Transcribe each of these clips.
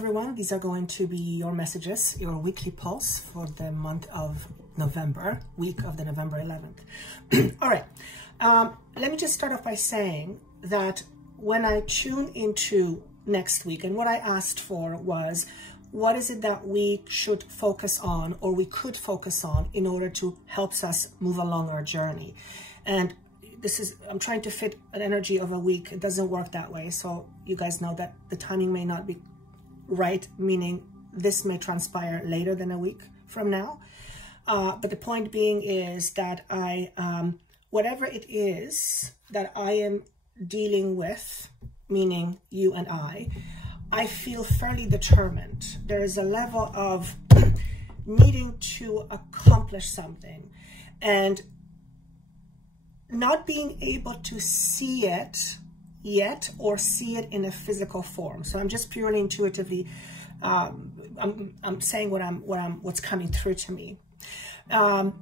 everyone. These are going to be your messages, your weekly pulse for the month of November, week of the November 11th. All right. Let me just start off by saying that when I tune into next week, and what I asked for was, what is it that we should focus on, or we could focus on, in order to help us move along our journey? And this is, I'm trying to fit an energy of a week. It doesn't work that way. So you guys know that the timing may not be right, meaning this may transpire later than a week from now. But the point being is that whatever it is that I am dealing with, meaning you and I feel fairly determined. There is a level of needing to accomplish something and not being able to see it yet, or see it in a physical form. So I'm just purely intuitively, I'm saying what's coming through to me. Of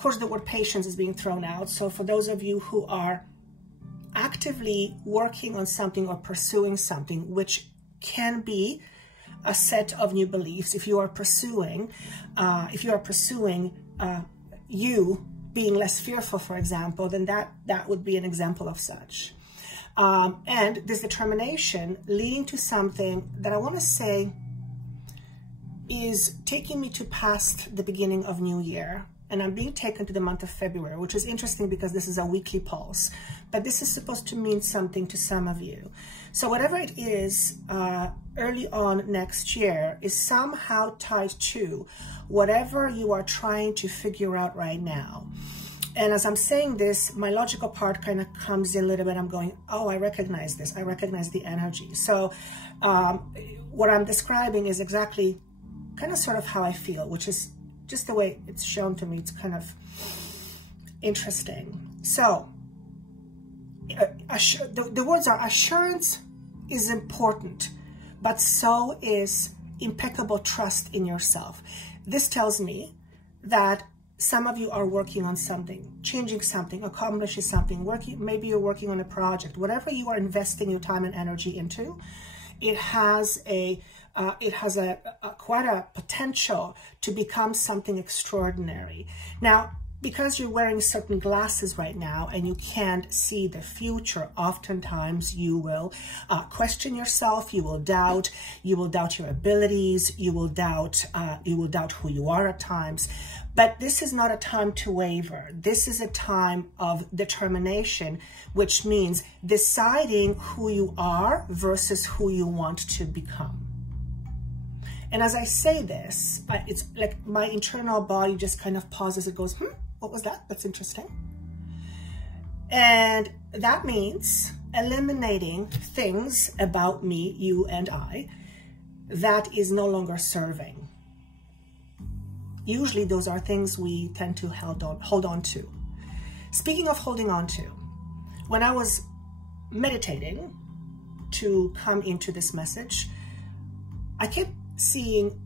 course, the word patience is being thrown out. So for those of you who are actively working on something or pursuing something, which can be a set of new beliefs, if you are pursuing you being less fearful, for example, then that would be an example of such. And this determination leading to something that I want to say is taking me to past the beginning of New Year. And I'm being taken to the month of February, which is interesting because this is a weekly pulse. But this is supposed to mean something to some of you. So whatever it is, early on next year is somehow tied to whatever you are trying to figure out right now. And as I'm saying this, my logical part kind of comes in a little bit. I'm going, oh, I recognize this. I recognize the energy. So what I'm describing is exactly kind of sort of how I feel, which is just the way it's shown to me. It's kind of interesting. So the words are, assurance is important, but so is impeccable trust in yourself. This tells me that some of you are working on something, changing something, accomplishing something, maybe you're working on a project. Whatever you are investing your time and energy into, it has quite a potential to become something extraordinary. Now, because you're wearing certain glasses right now and you can't see the future, oftentimes you will question yourself, you will doubt your abilities, you will doubt who you are at times. But this is not a time to waver. This is a time of determination, which means deciding who you are versus who you want to become. And as I say this, it's like my internal body just kind of pauses. It goes, what was that? That's interesting. And that means eliminating things about me, you and I, that is no longer serving. Usually those are things we tend to hold on to. Speaking of holding on to, when I was meditating to come into this message, I kept seeing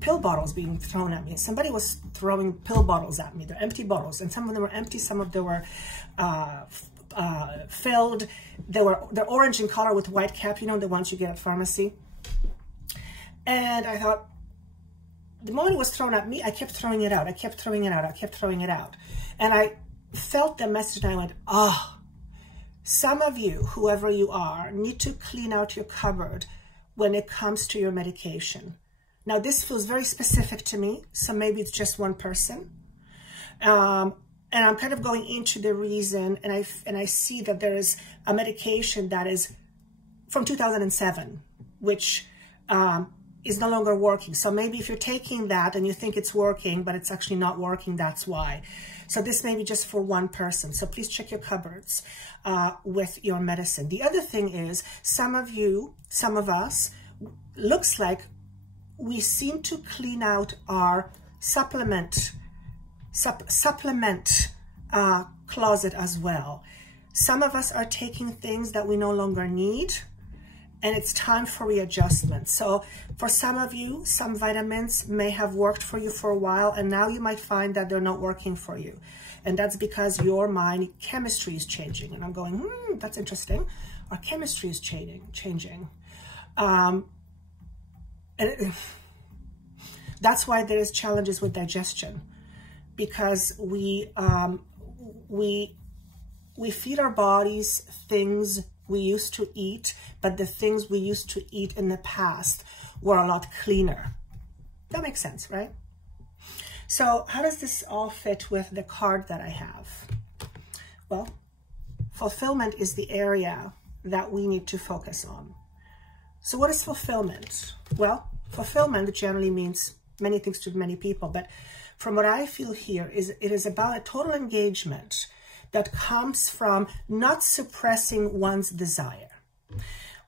pill bottles being thrown at me. Somebody was throwing pill bottles at me. They're empty bottles, and some of them were empty, some of them were filled. They're orange in color with white cap, you know, the ones you get at pharmacy. And I thought, the moment it was thrown at me, I kept throwing it out. I kept throwing it out. I kept throwing it out. And I felt the message and I went, some of you, whoever you are, need to clean out your cupboard when it comes to your medication. Now, this feels very specific to me, so maybe it's just one person. And I'm kind of going into the reason, and I see that there is a medication that is from 2007, which is no longer working. So maybe if you're taking that and you think it's working, but it's actually not working, that's why. So this may be just for one person. So please check your cupboards with your medicine. The other thing is, some of us, looks like we seem to clean out our supplement closet as well. Some of us are taking things that we no longer need, and it's time for readjustment. So for some of you, some vitamins may have worked for you for a while, and now you might find that they're not working for you. And that's because your mind chemistry is changing. And I'm going, that's interesting. Our chemistry is changing. that's why there is challenges with digestion, because we feed our bodies things we used to eat, but the things we used to eat in the past were a lot cleaner. That makes sense, right? So how does this all fit with the card that I have? Well, fulfillment is the area that we need to focus on. So what is fulfillment? Well, fulfillment generally means many things to many people, but from what I feel here is it is about a total engagement that comes from not suppressing one's desire.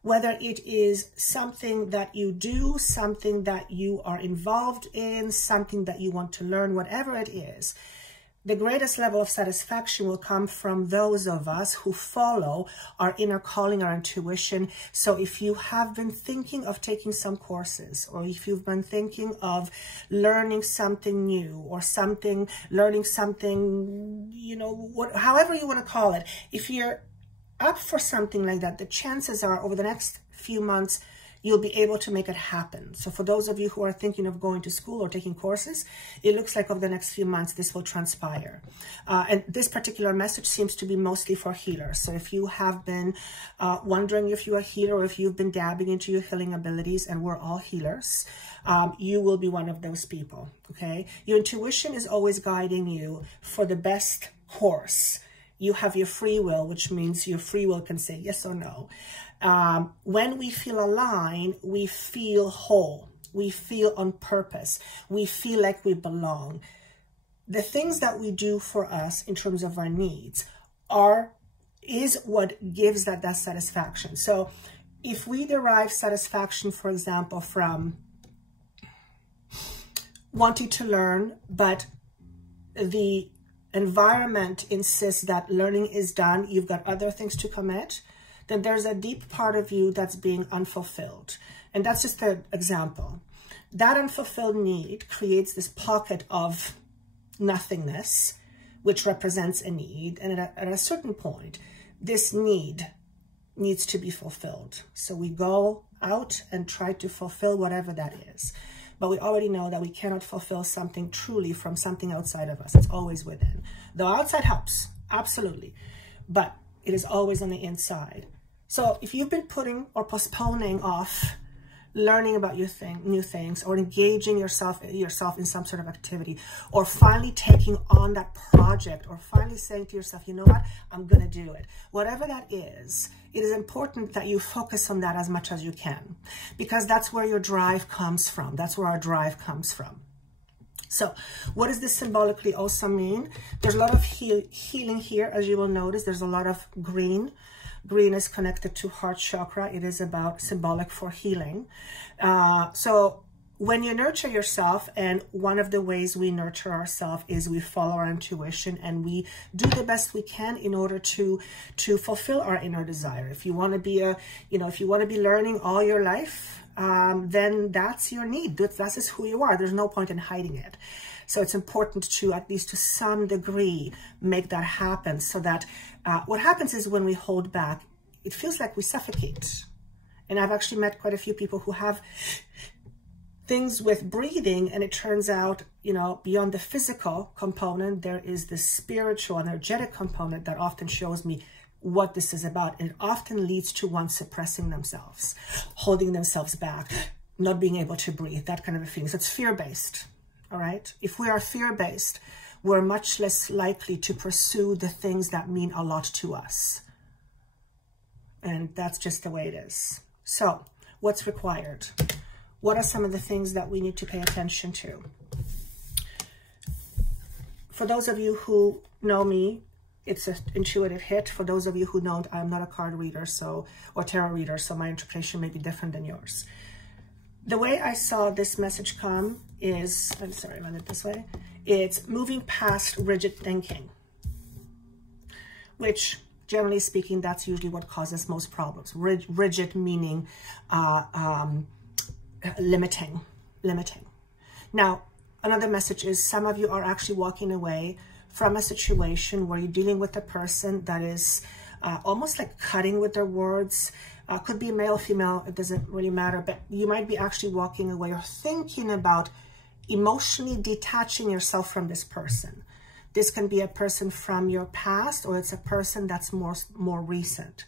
Whether it is something that you do, something that you are involved in, something that you want to learn, whatever it is, the greatest level of satisfaction will come from those of us who follow our inner calling, our intuition. So if you have been thinking of taking some courses, or if you've been thinking of learning something new, or learning something, you know, however you want to call it, if you're up for something like that, the chances are over the next few months, you'll be able to make it happen. So for those of you who are thinking of going to school or taking courses, it looks like over the next few months, this will transpire. And this particular message seems to be mostly for healers. So if you have been wondering if you're a healer, or if you've been dabbing into your healing abilities, and we're all healers, you will be one of those people, okay? Your intuition is always guiding you for the best course. You have your free will, which means your free will can say yes or no. When we feel aligned, we feel whole. We feel on purpose. We feel like we belong. The things that we do for us in terms of our needs is what gives that satisfaction. So if we derive satisfaction, for example, from wanting to learn, but the environment insists that learning is done, you've got other things to commit, then there's a deep part of you that's being unfulfilled. And that's just an example. That unfulfilled need creates this pocket of nothingness, which represents a need. And at a certain point, this need needs to be fulfilled. So we go out and try to fulfill whatever that is. But we already know that we cannot fulfill something truly from something outside of us. It's always within. The outside helps, absolutely. But it is always on the inside. So if you've been putting or postponing off learning about new things, or engaging yourself in some sort of activity, or finally taking on that project, or finally saying to yourself, you know what, I'm going to do it. Whatever that is, it is important that you focus on that as much as you can, because that's where your drive comes from. That's where our drive comes from. So what does this symbolically also mean? There's a lot of healing here, as you will notice. There's a lot of green. Green is connected to heart chakra. It is about symbolic for healing. So when you nurture yourself, and one of the ways we nurture ourselves is we follow our intuition, and we do the best we can in order to fulfill our inner desire. If you want to be if you want to be learning all your life, then that's your need. That's just who you are. There's no point in hiding it. So it's important to, at least to some degree, make that happen, so that what happens is when we hold back, it feels like we suffocate. And I've actually met quite a few people who have things with breathing, and it turns out, beyond the physical component, there is the spiritual, energetic component that often shows me what this is about. And it often leads to one suppressing themselves, holding themselves back, not being able to breathe, that kind of a feeling. So it's fear-based. All right. If we are fear-based, we're much less likely to pursue the things that mean a lot to us. And that's just the way it is. So what's required? What are some of the things that we need to pay attention to? For those of you who know me, it's an intuitive hit. For those of you who don't, I'm not a card reader, or tarot reader, so my interpretation may be different than yours. The way I saw this message come is, I'm sorry, I went it this way. It's moving past rigid thinking, which, generally speaking, that's usually what causes most problems. Rigid meaning limiting. Now, another message is some of you are actually walking away from a situation where you're dealing with a person that is almost like cutting with their words, Could be male, female, it doesn't really matter, but you might be actually walking away or thinking about emotionally detaching yourself from this person. This can be a person from your past, or it's a person that's more recent.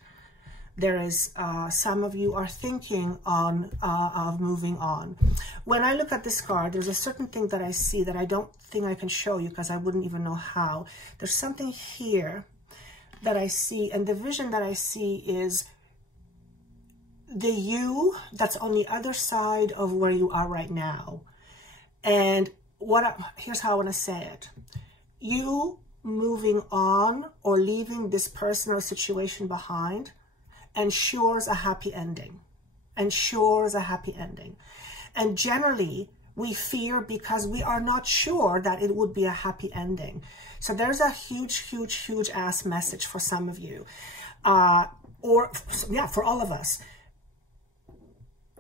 There is, some of you are thinking of moving on. When I look at this card, there's a certain thing that I see that I don't think I can show you because I wouldn't even know how. There's something here that I see, and the vision that I see is the you that's on the other side of where you are right now. And here's how I want to say it. You moving on or leaving this person or situation behind ensures a happy ending. Ensures a happy ending. And generally, we fear because we are not sure that it would be a happy ending. So there's a huge, huge, huge ass message for some of you. For all of us.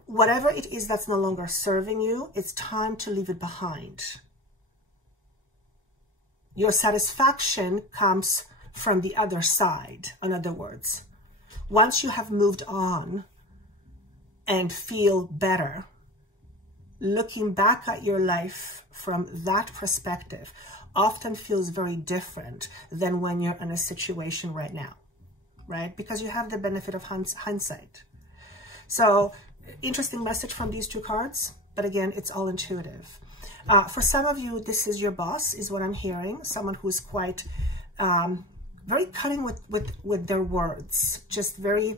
Whatever it is that's no longer serving you, it's time to leave it behind. Your satisfaction comes from the other side, in other words. Once you have moved on and feel better, looking back at your life from that perspective often feels very different than when you're in a situation right now, right? Because you have the benefit of hindsight. So, interesting message from these two cards, but again, it's all intuitive. For some of you, this is your boss, is what I'm hearing. Someone who's quite very cutting with their words, just very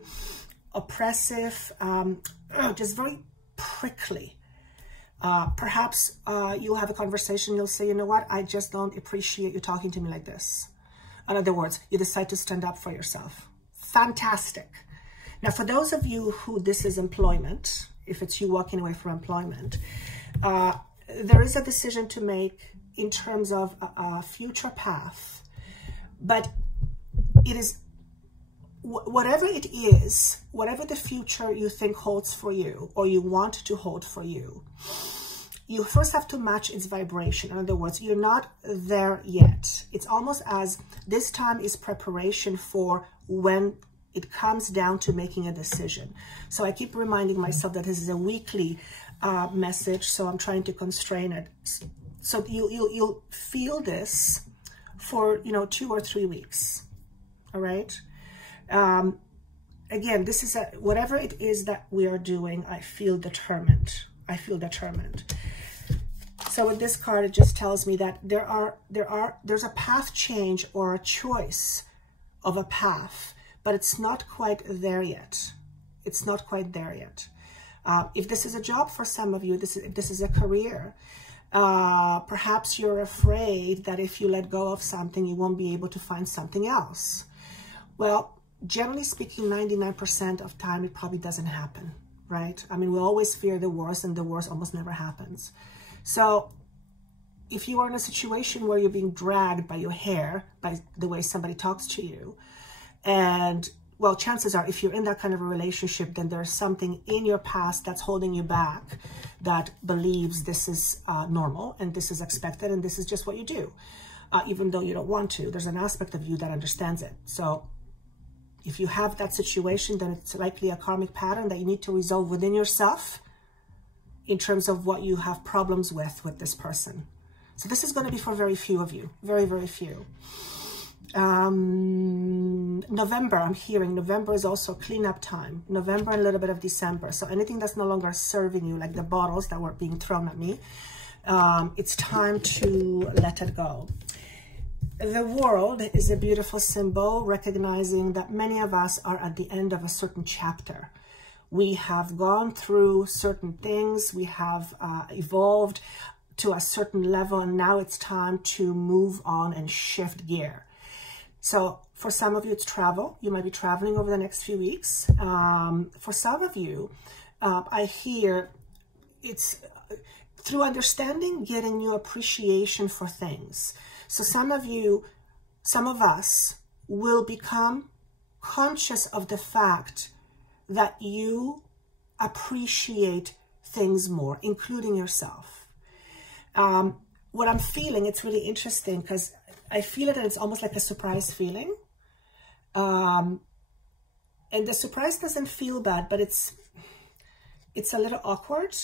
oppressive, just very prickly. Perhaps you'll have a conversation, you'll say, you know what, I just don't appreciate you talking to me like this. In other words, you decide to stand up for yourself. Fantastic. Now, for those of you who this is employment, if it's you walking away from employment, there is a decision to make in terms of a future path. But it is, whatever it is, whatever the future you think holds for you or you want to hold for you, you first have to match its vibration. In other words, you're not there yet. It's almost as this time is preparation for when it comes down to making a decision. So I keep reminding myself that this is a weekly message, so I'm trying to constrain it. So you'll feel this for, 2 or 3 weeks, all right? Again, this is whatever it is that we are doing, I feel determined. I feel determined. So with this card, it just tells me that there's a path change or a choice of a path, but it's not quite there yet. It's not quite there yet. If this is a job for some of you, this is a career, perhaps you're afraid that if you let go of something, you won't be able to find something else. Well, generally speaking, 99% of time, it probably doesn't happen, right? I mean, we always fear the worst, and the worst almost never happens. So if you are in a situation where you're being dragged by your hair, by the way somebody talks to you, and, well, chances are if you're in that kind of a relationship, then there's something in your past that's holding you back, that believes this is normal and this is expected and this is just what you do, even though you don't want to. There's an aspect of you that understands it. So if you have that situation, then it's likely a karmic pattern that you need to resolve within yourself in terms of what you have problems with this person. So this is going to be for very few of you, very, very few. November, I'm hearing November is also cleanup time. November and a little bit of December. So anything that's no longer serving you, like the bottles that were being thrown at me, it's time to let it go. The world is a beautiful symbol, recognizing that many of us are at the end of a certain chapter. We have gone through certain things. We have evolved to a certain level, and now it's time to move on and shift gear. So for some of you, it's travel. You might be traveling over the next few weeks. For some of you, I hear it's through understanding, getting new appreciation for things. So some of you, some of us will become conscious of the fact that you appreciate things more, including yourself. What I'm feeling, it's really interesting because I feel it and it's almost like a surprise feeling. And And the surprise doesn't feel bad, but it's a little awkward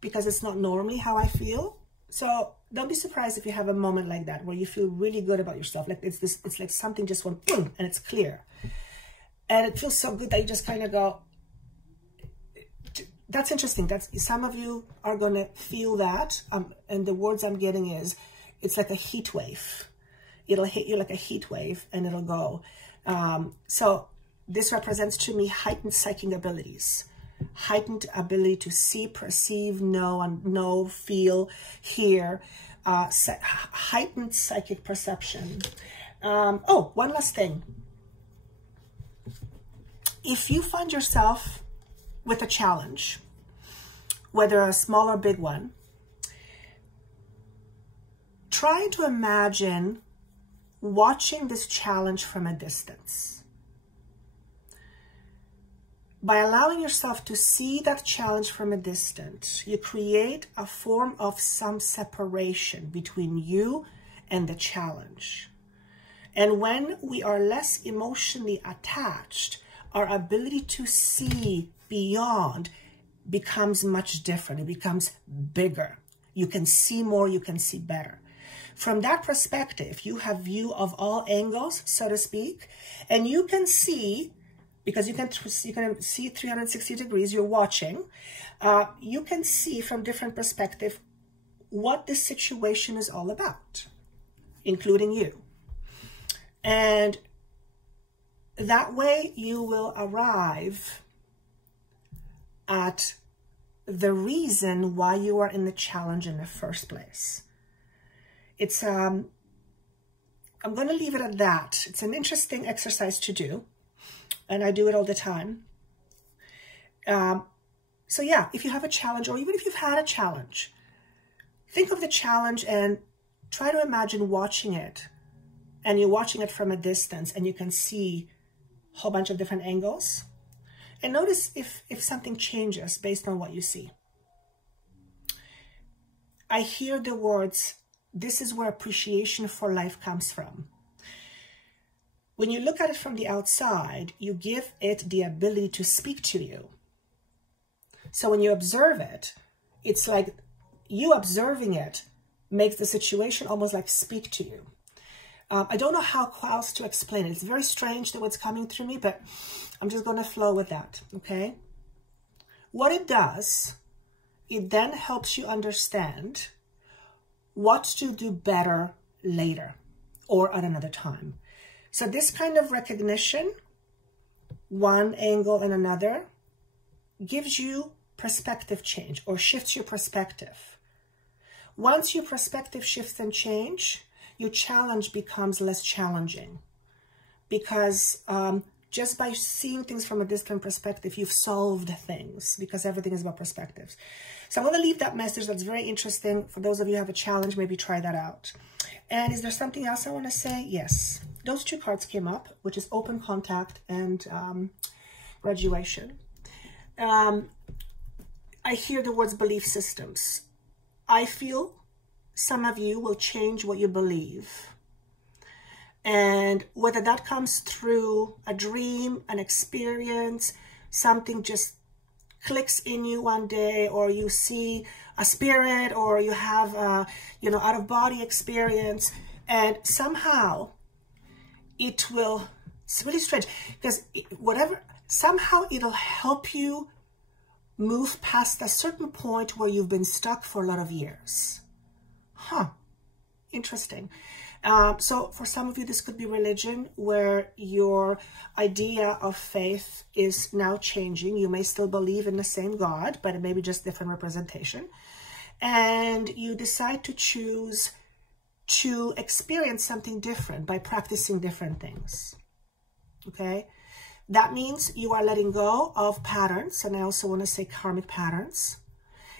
because it's not normally how I feel. So don't be surprised if you have a moment like that where you feel really good about yourself. Like it's like something just went boom and it's clear. And it feels so good that you just kind of go, that's interesting. Some of you are going to feel that. And the words I'm getting is, it's like a heat wave. It'll hit you like a heat wave and it'll go. So this represents to me heightened psychic abilities, heightened ability to see, perceive, know, feel, hear, heightened psychic perception. Oh, one last thing. If you find yourself with a challenge, whether a small or big one, try to imagine watching this challenge from a distance. By allowing yourself to see that challenge from a distance, you create a form of some separation between you and the challenge. And when we are less emotionally attached, our ability to see beyond becomes much different. It becomes bigger. You can see more, you can see better. From that perspective, you have view of all angles, so to speak, and you can see, because you can see 360 degrees, you're watching, you can see from different perspectives what this situation is all about, including you. And that way you will arrive at the reason why you are in the challenge in the first place. It's, I'm going to leave it at that. It's an interesting exercise to do, and I do it all the time. So yeah, if you have a challenge, or even if you've had a challenge, think of the challenge and try to imagine watching it, and you're watching it from a distance, and you can see a whole bunch of different angles. And notice if something changes based on what you see. I hear the words, this is where appreciation for life comes from. When you look at it from the outside, you give it the ability to speak to you. So when you observe it, it's like you observing it makes the situation almost like speak to you. I don't know how else to explain it. It's very strange that what's coming through me, but I'm just going to flow with that, okay? What it does, it then helps you understand what to do better later or at another time. So this kind of recognition, one angle and another, gives you perspective change or shifts your perspective. Once your perspective shifts and change, your challenge becomes less challenging, because just by seeing things from a distant perspective, you've solved things, because everything is about perspectives. So I'm going to leave that message. That's very interesting. For those of you who have a challenge, maybe try that out. And is there something else I want to say? Yes. Those two cards came up, which is open contact and graduation. I hear the words belief systems. I feel some of you will change what you believe. And whether that comes through a dream, an experience, something just clicks in you one day, or you see a spirit, or you have a, out-of-body experience, and somehow it will, it's really strange, because somehow it'll help you move past a certain point where you've been stuck for a lot of years. Huh, interesting. So for some of you, this could be religion, where your idea of faith is now changing. You may still believe in the same God, but it may be just different representation. And you decide to choose to experience something different by practicing different things. Okay? That means you are letting go of patterns, and I also want to say karmic patterns.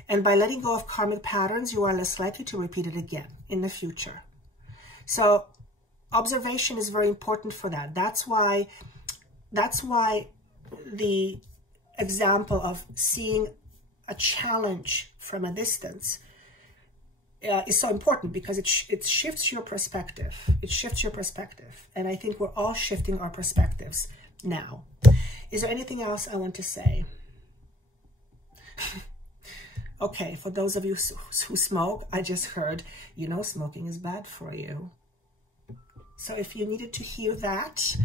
And by letting go of karmic patterns, you are less likely to repeat it again in the future. So observation is very important for that. That's why the example of seeing a challenge from a distance is so important, because it shifts your perspective. It shifts your perspective. And I think we're all shifting our perspectives now. Is there anything else I want to say? Okay, for those of you who smoke, I just heard, you know, smoking is bad for you. So if you needed to hear that,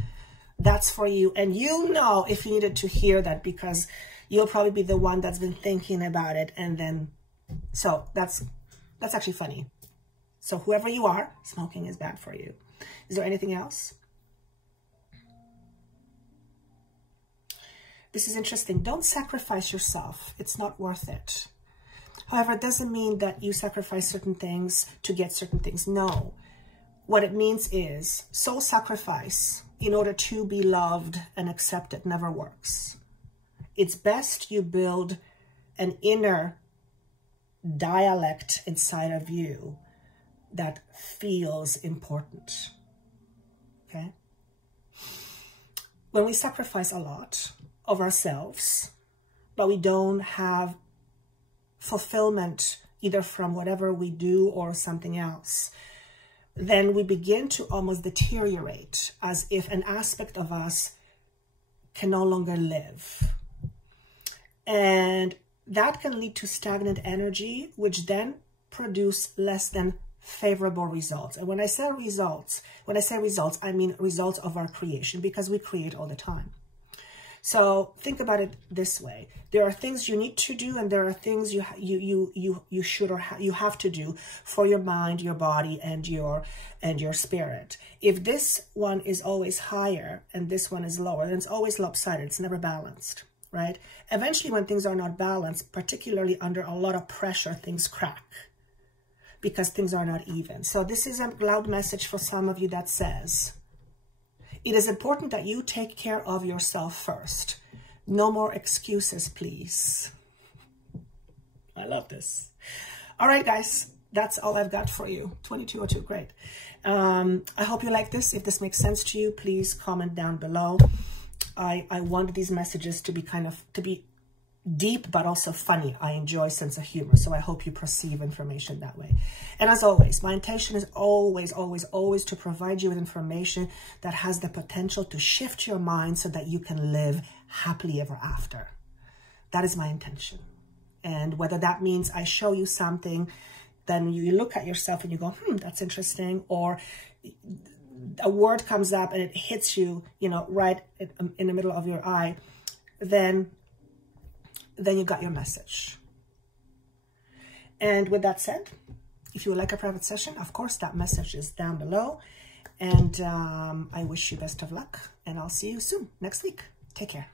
that's for you. And you know if you needed to hear that, because you'll probably be the one that's been thinking about it. And then, so that's actually funny. So whoever you are, smoking is bad for you. Is there anything else? This is interesting. Don't sacrifice yourself. It's not worth it. However, it doesn't mean that you sacrifice certain things to get certain things. No. What it means is soul sacrifice in order to be loved and accepted never works. It's best you build an inner dialect inside of you that feels important. Okay? When we sacrifice a lot of ourselves, but we don't have fulfillment either from whatever we do or something else, then we begin to almost deteriorate, as if an aspect of us can no longer live. And that can lead to stagnant energy, which then produce less than favorable results. And when I say results, I mean results of our creation, because we create all the time. So think about it this way. There are things you need to do, and there are things you should or you have to do for your mind, your body, and your spirit. If this one is always higher and this one is lower, then it's always lopsided. It's never balanced, right? Eventually, when things are not balanced, particularly under a lot of pressure, things crack because things are not even. So this is a loud message for some of you that says, it is important that you take care of yourself first. No more excuses, please. I love this. All right, guys, that's all I've got for you. 2202, great. I hope you like this. If this makes sense to you, please comment down below. I want these messages to be deep, but also funny. I enjoy sense of humor, so I hope you perceive information that way. And as always, my intention is always, always, always to provide you with information that has the potential to shift your mind so that you can live happily ever after. That is my intention. And whether that means I show you something, then you look at yourself and you go, that's interesting, or a word comes up and it hits you, you know, right in the middle of your eye, then you got your message. And with that said, if you would like a private session, of course, that message is down below. And I wish you best of luck, and I'll see you soon next week. Take care.